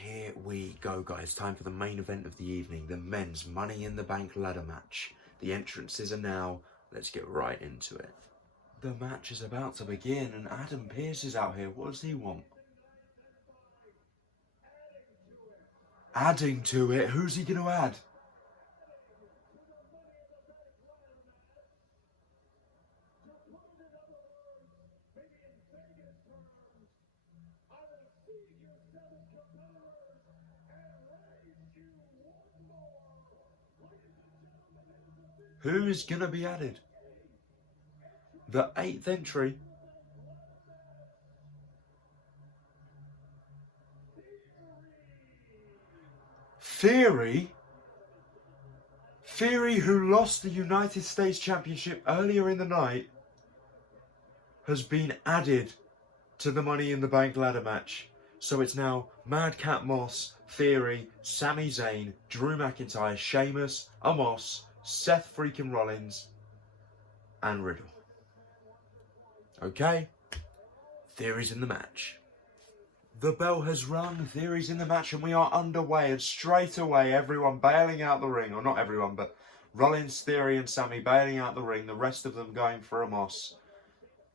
here we go, guys. Time for the main event of the evening, the men's Money in the Bank ladder match. The entrances are now. Let's get right into it. The match is about to begin, and Adam Pearce is out here. What does he want? Adding to it? Who's he going to add? Who is going to be added? The 8th entry. Theory, who lost the United States Championship earlier in the night, has been added to the Money in the Bank ladder match. So it's now Madcap Moss, Theory, Sami Zayn, Drew McIntyre, Sheamus, Omos, Seth Freakin Rollins, and Riddle. Okay, Theory's in the match. The bell has rung, Theory's in the match, and we are underway. And straight away, everyone bailing out the ring, or not everyone, but Rollins, Theory, and Sami bailing out the ring. The rest of them going for Omos.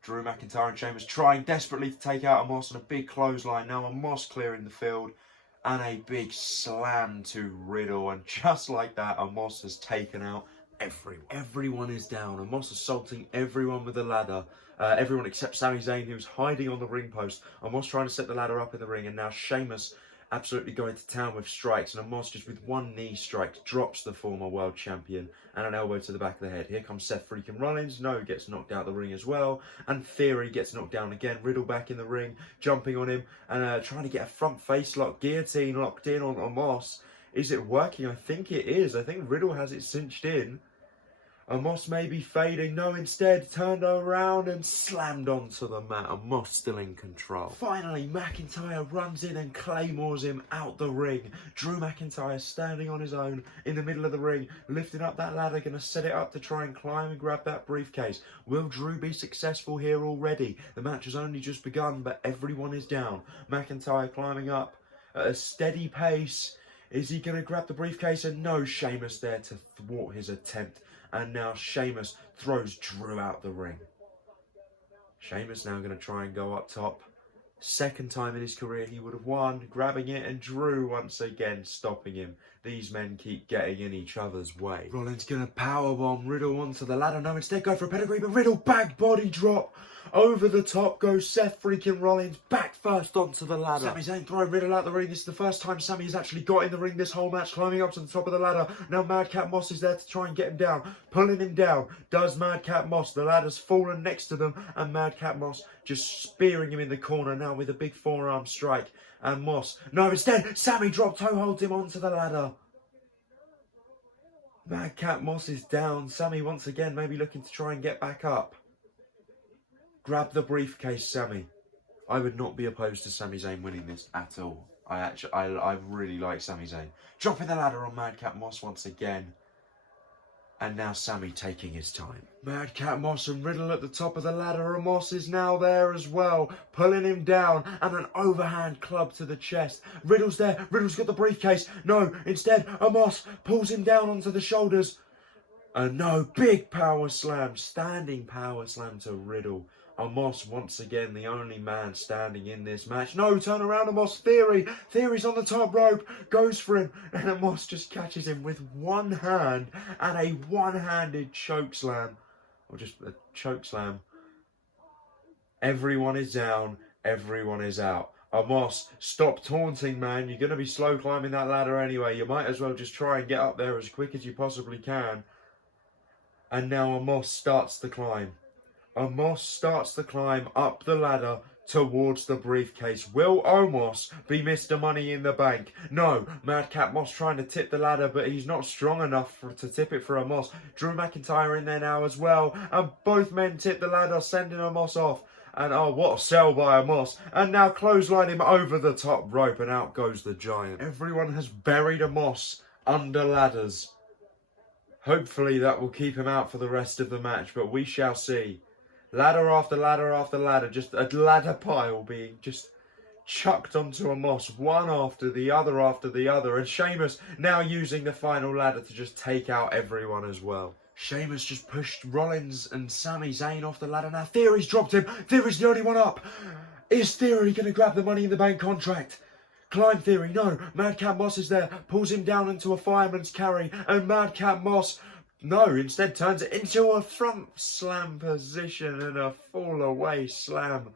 Drew McIntyre and Sheamus trying desperately to take out Omos on a big clothesline. Now Omos clearing the field, and a big slam to Riddle. And just like that, Omos has taken out everyone. Everyone is down. Omos assaulting everyone with a ladder. Everyone except Sami Zayn, who's hiding on the ring post. Omos trying to set the ladder up in the ring, and now Sheamus absolutely going to town with strikes, and Omos just with one knee strike drops the former world champion, and an elbow to the back of the head. Here comes Seth Freakin Rollins. No, gets knocked out the ring as well, and Theory gets knocked down again. Riddle back in the ring, jumping on him, and trying to get a front face lock, guillotine locked in on Omos. Is it working? I think it is. I think Riddle has it cinched in. Omos may be fading. No, instead turned around and slammed onto the mat. Omos still in control. Finally, McIntyre runs in and claymores him out the ring. Drew McIntyre standing on his own in the middle of the ring, lifting up that ladder, going to set it up to try and climb and grab that briefcase. Will Drew be successful here already? The match has only just begun, but everyone is down. McIntyre climbing up at a steady pace. Is he going to grab the briefcase? And no, Sheamus there to thwart his attempt. And now Sheamus throws Drew out the ring. Sheamus now going to try and go up top. Second time in his career he would have won, grabbing it, and Drew once again stopping him. These men keep getting in each other's way. Rollins going to powerbomb Riddle onto the ladder. No, instead go for a pedigree, but Riddle back body drop. Over the top goes Seth Freakin Rollins, back first onto the ladder. Sami Zayn throwing Riddle out the ring. This is the first time Sami has actually got in the ring this whole match, climbing up to the top of the ladder. Now Madcap Moss is there to try and get him down, pulling him down. Does Madcap Moss. The ladder's fallen next to them, and Madcap Moss just spearing him in the corner now with a big forearm strike. And Moss, no, instead Sami drop toe holds him onto the ladder. Madcap Moss is down. Sami once again maybe looking to try and get back up. Grab the briefcase, Sami. I would not be opposed to Sami Zayn winning this at all. I really like Sami Zayn. Dropping the ladder on Madcap Moss once again. And now Sami taking his time. Madcap Moss and Riddle at the top of the ladder. And Moss is now there as well, pulling him down, and an overhand club to the chest. Riddle's there. Riddle's got the briefcase. No, instead, Moss pulls him down onto the shoulders. And no, big power slam, standing power slam to Riddle. Omos once again the only man standing in this match. No, turn around, Omos. Theory's on the top rope, goes for him, and Omos just catches him with one hand and a one-handed choke slam, or just a choke slam. Everyone is down, everyone is out. Omos, stop taunting, man. You're going to be slow climbing that ladder anyway. You might as well just try and get up there as quick as you possibly can. And now Omos starts the climb. Omos starts the climb up the ladder towards the briefcase. Will Omos be Mr. Money in the Bank? No, Madcap Moss trying to tip the ladder, but he's not strong enough to tip it for Omos. Drew McIntyre in there now as well, and both men tip the ladder, sending Omos off. And oh, what a sell by Omos. And now clothesline him over the top rope, and out goes the Giant. Everyone has buried Omos under ladders. Hopefully that will keep him out for the rest of the match, but we shall see. Ladder after ladder after ladder, just a ladder pile being just chucked onto Omos, one after the other, and Sheamus now using the final ladder to just take out everyone as well. Sheamus just pushed Rollins and Sami Zayn off the ladder. Now Theory's dropped him. Theory's the only one up. Is Theory going to grab the Money in the Bank contract? Climb Theory, no. Madcap Moss is there, pulls him down into a fireman's carry, and Madcap Moss, no, instead turns it into a front slam position and a fall away slam.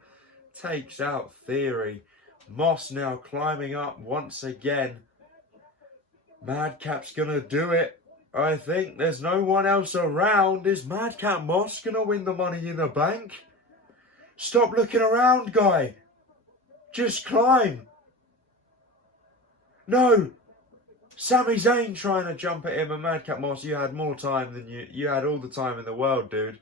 Takes out Theory. Moss now climbing up once again. Madcap's gonna do it. I think there's no one else around. Is Madcap Moss gonna win the Money in the Bank? Stop looking around, guy. Just climb. No. Sami Zayn trying to jump at him, and Madcap Moss, you had more time than you had all the time in the world, dude.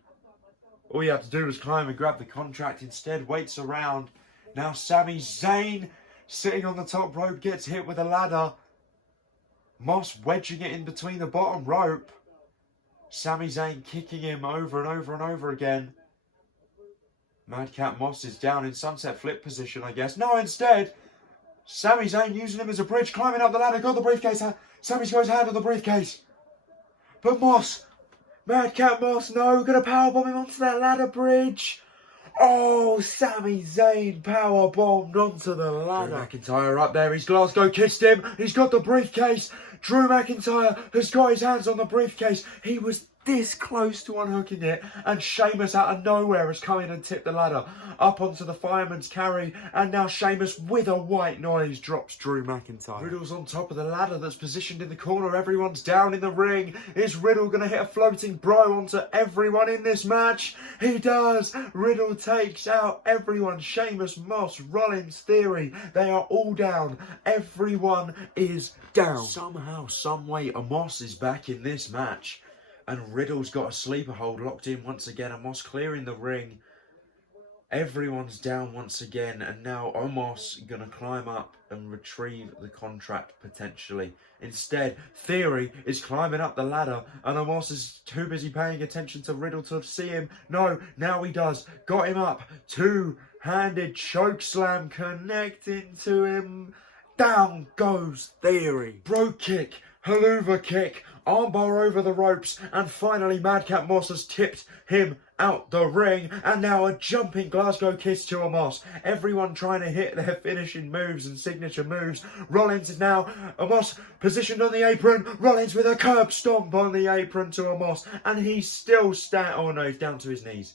All you had to do was climb and grab the contract. Instead, waits around. Now Sami Zayn, sitting on the top rope, gets hit with a ladder. Moss wedging it in between the bottom rope. Sami Zayn kicking him over and over and over again. Madcap Moss is down in sunset flip position, I guess. No, instead, Sami Zayn using him as a bridge, climbing up the ladder, got the briefcase. Sami's got his hand on the briefcase. But Moss, Madcap Moss, no, gonna powerbomb him onto that ladder bridge. Oh, Sami Zayn powerbombed onto the ladder. Drew McIntyre up there, he's Glasgow kissed him, he's got the briefcase. Drew McIntyre has got his hands on the briefcase. He was this close to unhooking it, and Sheamus out of nowhere has come in and tipped the ladder up onto the fireman's carry, and now Sheamus with a white noise drops Drew McIntyre. Riddle's on top of the ladder that's positioned in the corner. Everyone's down in the ring. Is Riddle going to hit a floating bro onto everyone in this match? He does. Riddle takes out everyone. Sheamus, Moss, Rollins, Theory. They are all down. Everyone is down. Somehow, someway, Omos is back in this match. And Riddle's got a sleeper hold locked in once again. Omos clearing the ring. Everyone's down once again. And now Omos going to climb up and retrieve the contract potentially. Instead, Theory is climbing up the ladder. And Omos is too busy paying attention to Riddle to see him. No, now he does. Got him up. Two-handed choke slam connecting to him. Down goes Theory. Bro kick. Haluva kick, armbar over the ropes, and finally Madcap Moss has tipped him out the ring, and now a jumping Glasgow kiss to Omos. Everyone trying to hit their finishing moves and signature moves. Rollins is now, Omos positioned on the apron, Rollins with a curb stomp on the apron to Omos, and he's still oh no, he's down to his knees.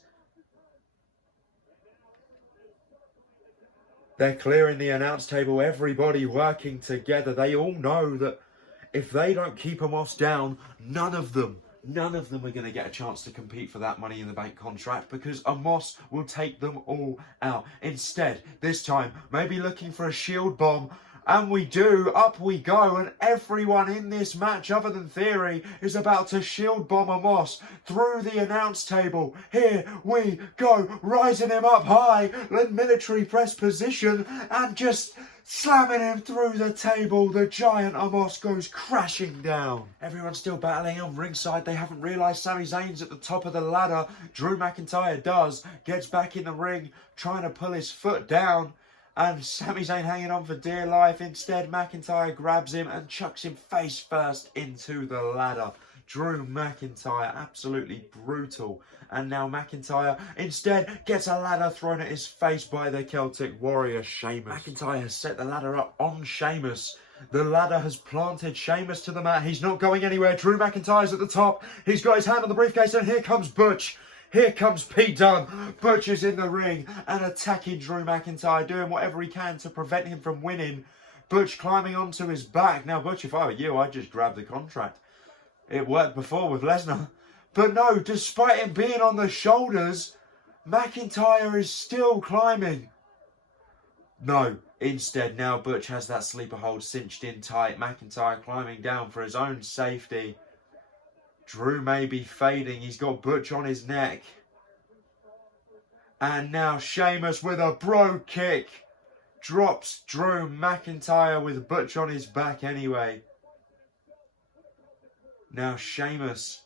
They're clearing the announce table, everybody working together. They all know that if they don't keep Omos down, none of them are going to get a chance to compete for that Money in the Bank contract, because Omos will take them all out. Instead, this time, maybe looking for a shield bomb, and we do. Up we go, and everyone in this match, other than Theory, is about to shield bomb Omos through the announce table. Here we go, rising him up high, in military press position, and just slamming him through the table. The giant Omos goes crashing down. Everyone's still battling on ringside. They haven't realised Sami Zayn's at the top of the ladder. Drew McIntyre does. Gets back in the ring, trying to pull his foot down. And Sami Zayn hanging on for dear life. Instead, McIntyre grabs him and chucks him face first into the ladder. Drew McIntyre, absolutely brutal. And now McIntyre instead gets a ladder thrown at his face by the Celtic Warrior, Sheamus. McIntyre has set the ladder up on Sheamus. The ladder has planted Sheamus to the mat. He's not going anywhere. Drew McIntyre's at the top. He's got his hand on the briefcase, and here comes Butch. Here comes Pete Dunne. Butch is in the ring and attacking Drew McIntyre, doing whatever he can to prevent him from winning. Butch climbing onto his back. Now, Butch, if I were you, I'd just grab the contract. It worked before with Lesnar. But no, despite him being on the shoulders, McIntyre is still climbing. No, instead now Butch has that sleeper hold cinched in tight. McIntyre climbing down for his own safety. Drew may be fading. He's got Butch on his neck. And now Sheamus with a bro kick drops Drew McIntyre with Butch on his back anyway. Now Sheamus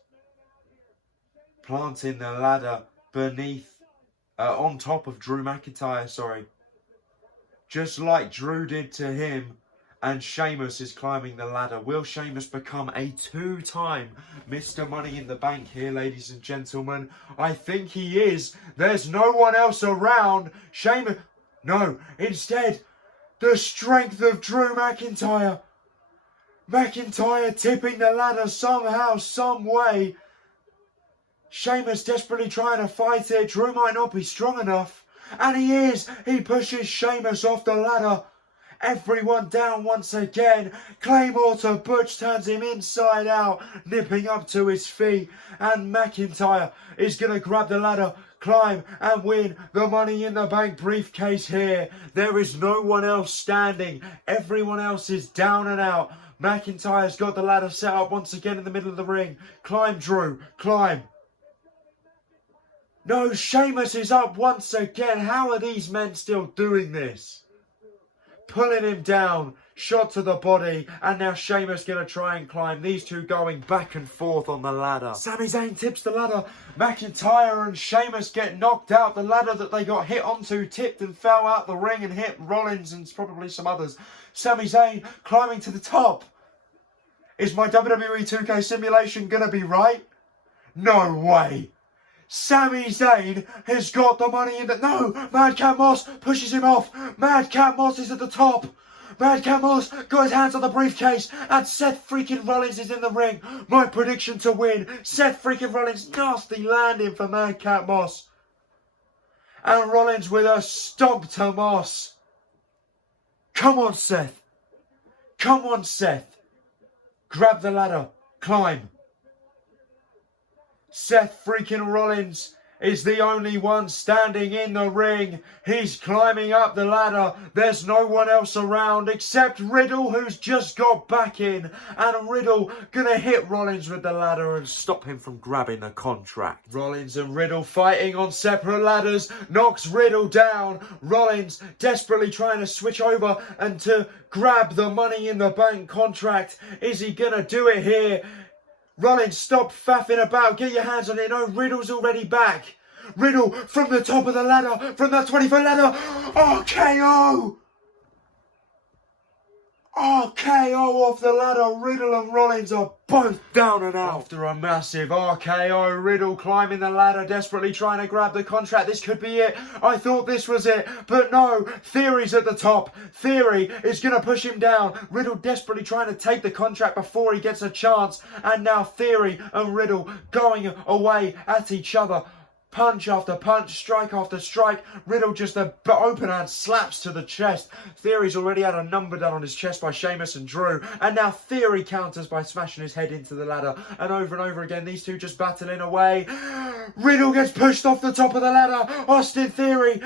planting the ladder beneath, on top of Drew McIntyre, sorry. just like Drew did to him. And Sheamus is climbing the ladder. Will Sheamus become a 2-time Mr. Money in the Bank here, ladies and gentlemen? I think he is. There's no one else around. Sheamus... No, instead, the strength of Drew McIntyre. McIntyre tipping the ladder somehow, some way. Sheamus desperately trying to fight it. Drew might not be strong enough. And he is. He pushes Sheamus off the ladder. Everyone down once again. Claymore to Butch turns him inside out, nipping up to his feet. And McIntyre is going to grab the ladder, climb and win the Money in the Bank briefcase here. There is no one else standing. Everyone else is down and out. McIntyre's got the ladder set up once again in the middle of the ring. Climb, Drew. Climb. No, Sheamus is up once again. How are these men still doing this? Pulling him down, shot to the body, and now Sheamus going to try and climb. These two going back and forth on the ladder. Sami Zayn tips the ladder. McIntyre and Sheamus get knocked out. The ladder that they got hit onto tipped and fell out the ring and hit Rollins and probably some others. Sami Zayn climbing to the top. Is my WWE 2K simulation going to be right? No way. Sami Zayn has got the money in the... No! Madcap Moss pushes him off. Madcap Moss is at the top. Madcap Moss got his hands on the briefcase. And Seth Freakin Rollins is in the ring. My prediction to win. Seth Freakin Rollins, nasty landing for Madcap Moss. And Rollins with a stomp to Moss. Come on, Seth. Come on, Seth. Grab the ladder. Climb. Seth Freakin Rollins is the only one standing in the ring. He's climbing up the ladder. There's no one else around except Riddle, who's just got back in. And Riddle gonna hit Rollins with the ladder and stop him from grabbing the contract. Rollins and Riddle fighting on separate ladders. Knocks Riddle down. Rollins desperately trying to switch over and to grab the Money in the Bank contract. Is he gonna do it here? Rollins, stop faffing about. Get your hands on it. No, Riddle's already back. Riddle from the top of the ladder, from that 20-foot ladder. RKO! RKO off the ladder. Riddle and Rollins are both down and out. After a massive RKO, Riddle climbing the ladder, desperately trying to grab the contract. This could be it. I thought this was it, but no. Theory's at the top. Theory is going to push him down. Riddle desperately trying to take the contract before he gets a chance. And now Theory and Riddle going away at each other. Punch after punch, strike after strike. Riddle just a open hand slaps to the chest. Theory's already had a number done on his chest by Sheamus and Drew. And now Theory counters by smashing his head into the ladder. And over again, these two just battling away. Riddle gets pushed off the top of the ladder. Austin Theory.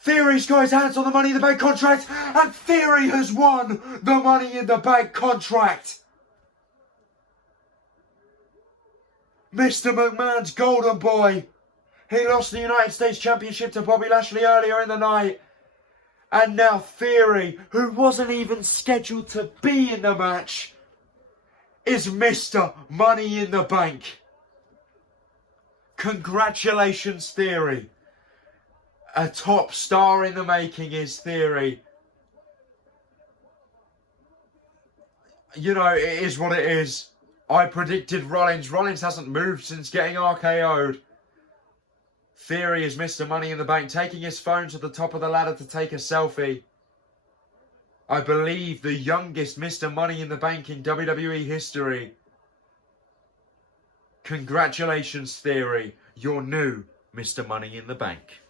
Theory's got his hands on the Money in the Bank contract. And Theory has won the Money in the Bank contract. Mr. McMahon's golden boy. He lost the United States Championship to Bobby Lashley earlier in the night. And now Theory, who wasn't even scheduled to be in the match, is Mr. Money in the Bank. Congratulations, Theory. A top star in the making is Theory. You know, it is what it is. I predicted Rollins. Rollins hasn't moved since getting RKO'd. Theory is Mr. Money in the Bank, taking his phone to the top of the ladder to take a selfie. I believe the youngest Mr. Money in the Bank in WWE history. Congratulations, Theory. You're new Mr. Money in the Bank.